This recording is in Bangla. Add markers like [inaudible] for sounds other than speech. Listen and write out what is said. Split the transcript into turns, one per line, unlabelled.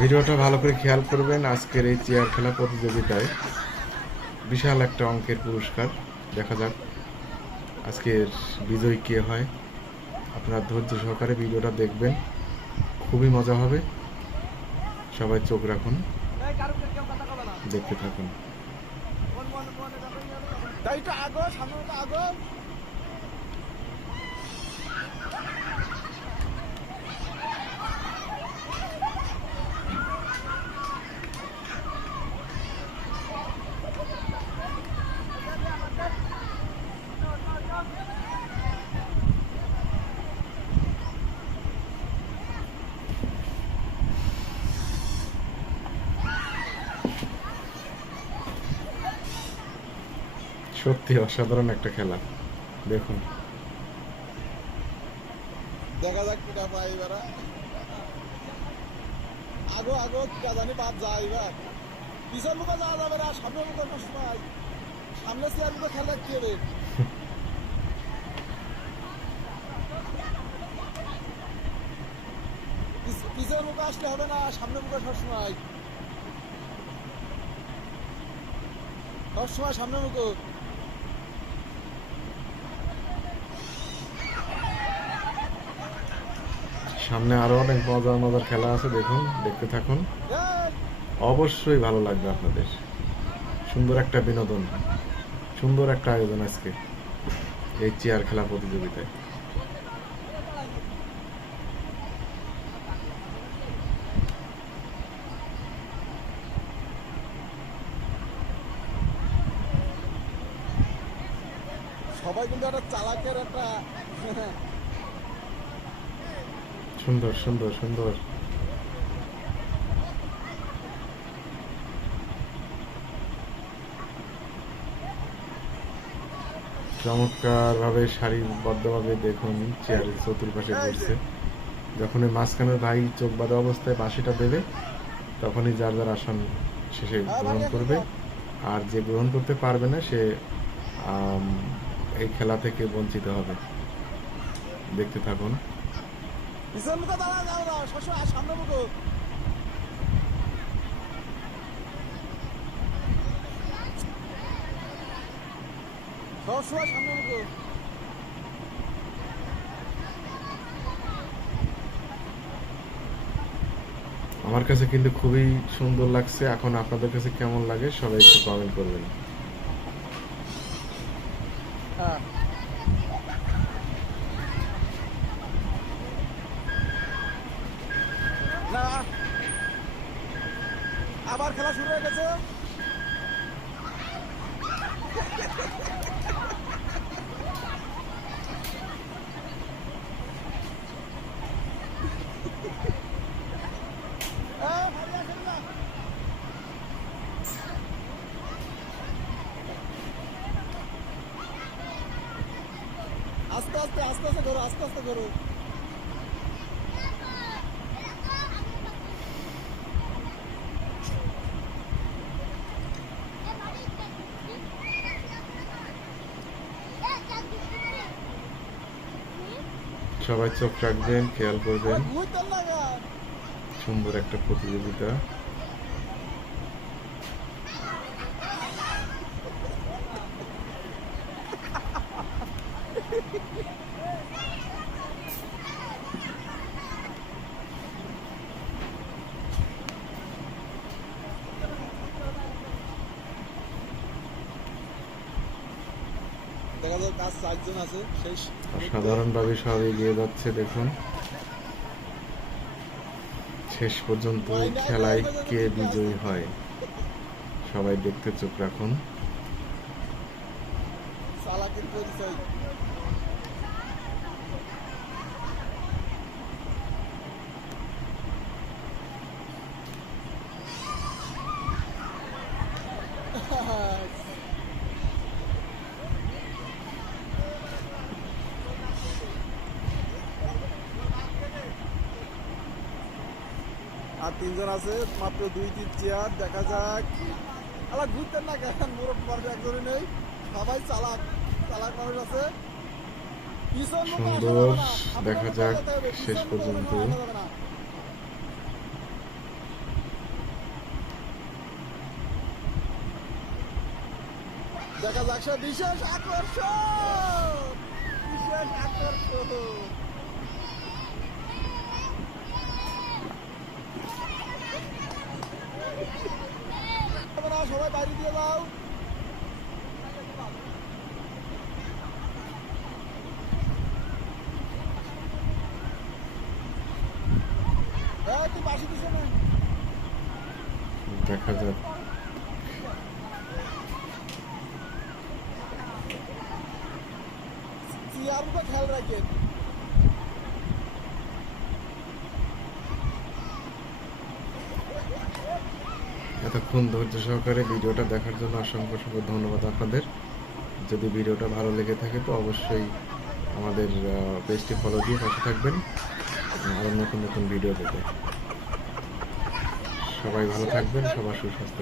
ভিডিওটা ভালো করে খেয়াল করবেন, আজকের এই চেয়ার খেলা প্রতিযোগিতায় বিশাল একটা অঙ্কের পুরস্কার, দেখা যাক আজকের বিজয়ী কে হয়। আপনার ধৈর্য সহকারে ভিডিওটা দেখবেন, খুবই মজা হবে। সবাই চোখ রাখুন, দেখতে থাকুন।
আগো, সামনে আগো।
সত্যি অসাধারণ একটা খেলা। দেখুন।
দেখা যাক কিটা পাই এবার। আগো আগো কিটা জানি বাদ যায় এবার। পিছন মুখে যাওয়া যাবে না সামনে মুখে সামনে চেয়ার মুখে খেলা কি পিছ- পিছন মুখে আসলে হবে না সামনে মুখে সবসময় সবসময় সামনে মুখে।
সামনে আরও অনেক মজার মজার খেলা আছে, দেখুন, দেখতে থাকুন। অবশ্যই ভালো লাগবে আপনাদের। সুন্দর একটা বিনোদন, সুন্দর একটা আয়োজন আজকে এই চেয়ার খেলা প্রতিযোগিতায়।
সবাই কিন্তু একটা চালাকের একটা
সুন্দর সুন্দর সুন্দর। চমৎকার ভাবে সারিবদ্ধভাবে দেখুন চেয়ারের চতুর্পাশে বসছে। যখন ওই মাঝখানের ভাই চোখ বাঁধা অবস্থায় বাঁশিটা দেবে, তখনই যার যার আসন শেষে গ্রহণ করবে। আর যে গ্রহণ করতে পারবে না, সে এই খেলা থেকে বঞ্চিত হবে। দেখতে থাকুন।
পিছন মুখে দাঁড়া যাও না সবসময় সামনে মুখে সবসময় সামনে মুখে
আমার কাছে কিন্তু খুবই সুন্দর লাগছে। এখন আপনাদের কাছে কেমন লাগে সবাই একটু কমেন্ট করবেন।
হ্যাঁ না আবার খেলা শুরু হয়ে গেছে। আস্তে আস্তে আস্তে আস্তে করো আস্তে আস্তে করো
সবাই চোখ রাখবেন খেয়াল করবেন। সুন্দর একটা প্রতিযোগিতা
দেখা যাক কাজ চারজন আছে শেষ
সাধারণভাবে সব এগিয়ে যাচ্ছে দেখুন। শেষ পর্যন্ত খেলায় কে বিজয়ী হয়? সবাই দেখতে চোখ রাখুন।
চালাকের পরিচয় [laughs] আর তিনজন আছে মাত্র দুই তিন চেয়ার দেখা যাক। আলা ঘুরতেন না কেন? মুরব্বী মানুষ একজনই নেই। সবাই চালাক চালাক মানুষ আছে।
সুন্দর দেখা যাক শেষ পর্যন্ত।
দেখা যাক সে বিশেষ আকর্ষণ। তোমরা দিয়ে দাও
দেখা যাক।
চেয়ারটা খেয়াল রাখেন
এতক্ষণ ধৈর্য সহকারে ভিডিওটা দেখার জন্য অসংখ্য অসংখ্য ধন্যবাদ আপনাদের। যদি ভিডিওটা ভালো লেগে থাকে তো অবশ্যই আমাদের পেজটি ফলো দিয়ে পাশে থাকবেন। আরও নতুন নতুন ভিডিও পেতে সবাই ভালো থাকবেন, সবার সুস্বাস্থ্য